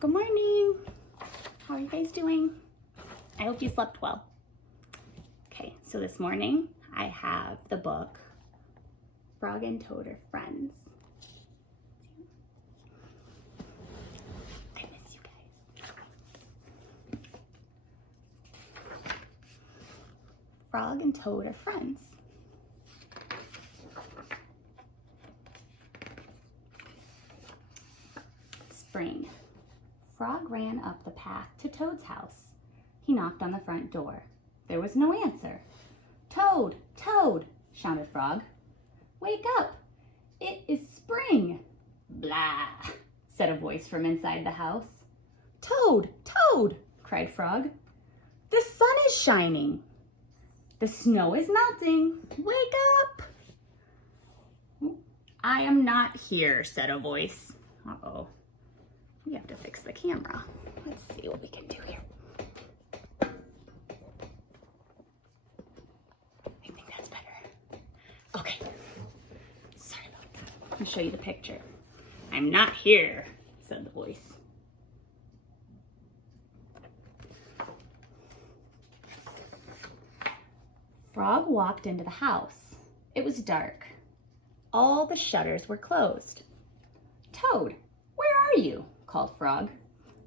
Good morning. How are you guys doing? I hope you slept well. Okay, so this morning I have the book Frog and Toad Are Friends. I miss you guys. Frog and Toad are friends. Spring. Frog ran up the path to Toad's house. He knocked on the front door. There was no answer. "Toad, Toad," shouted Frog. "Wake up! It is spring." "Blah," said a voice from inside the house. "Toad, Toad," cried Frog. "The sun is shining. The snow is melting. Wake up!" "I am not here," said a voice. Uh-oh. We have to fix the camera. Let's see what we can do here. I think that's better. Okay. Sorry about that. I'll show you the picture. "I'm not here," said the voice. Frog walked into the house. It was dark. All the shutters were closed. "Toad, where are you?" called Frog.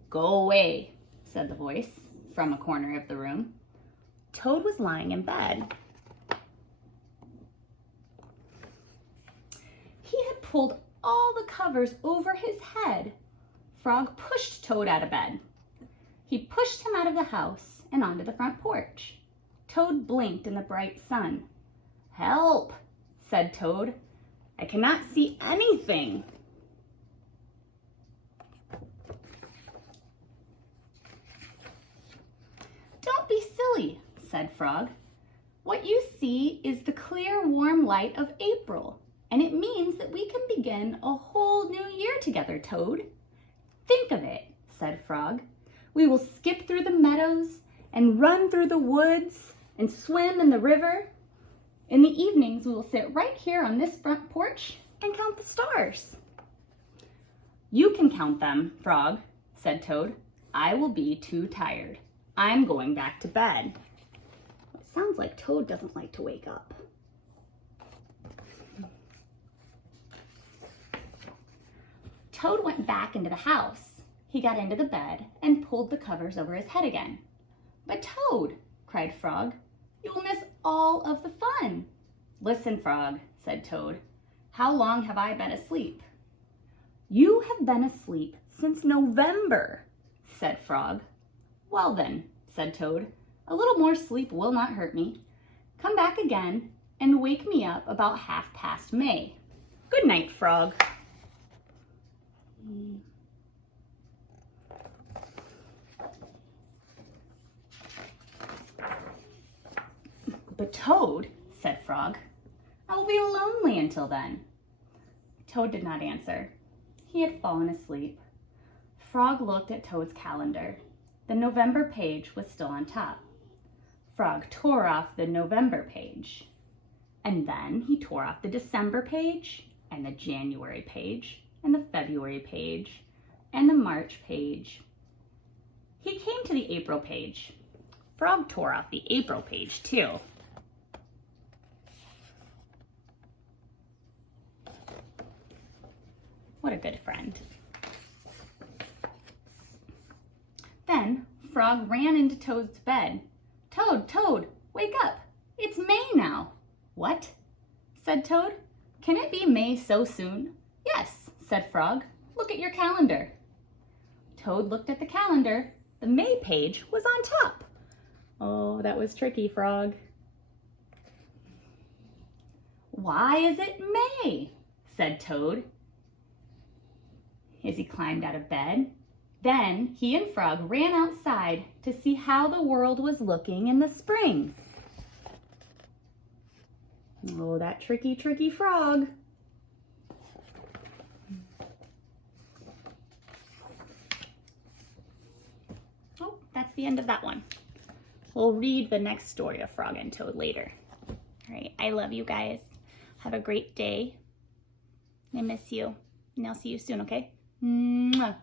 "Go away," said the voice from a corner of the room. Toad was lying in bed. He had pulled all the covers over his head. Frog pushed Toad out of bed. He pushed him out of the house and onto the front porch. Toad blinked in the bright sun. "Help," said Toad. "I cannot see anything." "Don't be silly," said Frog. "What you see is the clear, warm light of April, and it means that we can begin a whole new year together, Toad." "Think of it," said Frog. "We will skip through the meadows and run through the woods and swim in the river. In the evenings, we will sit right here on this front porch and count the stars." "You can count them, Frog," said Toad. "I will be too tired. I'm going back to bed." It sounds like Toad doesn't like to wake up. Toad went back into the house. He got into the bed and pulled the covers over his head again. "But Toad," cried Frog, "you will miss all of the fun." "Listen, Frog," said Toad. "How long have I been asleep?" "You have been asleep since November," said Frog. "Well then," said Toad, "a little more sleep will not hurt me. Come back again and wake me up about 1/2 May. Good night, Frog." "But Toad," said Frog, "I will be lonely until then." Toad did not answer. He had fallen asleep. Frog looked at Toad's calendar. The November page was still on top. Frog tore off the November page. And then he tore off the December page, and the January page, and the February page, and the March page. He came to the April page. Frog tore off the April page too. What a good friend. Then Frog ran into Toad's bed. "Toad, Toad, wake up. It's May now." "What?" said Toad. "Can it be May so soon?" "Yes," said Frog. "Look at your calendar." Toad looked at the calendar. The May page was on top. Oh, that was tricky, Frog. "Why is it May?" said Toad as he climbed out of bed. Then he and Frog ran outside to see how the world was looking in the spring. Oh, that tricky, tricky Frog. Oh, that's the end of that one. We'll read the next story of Frog and Toad later. All right, I love you guys. Have a great day. I miss you. And I'll see you soon, okay? Mwah.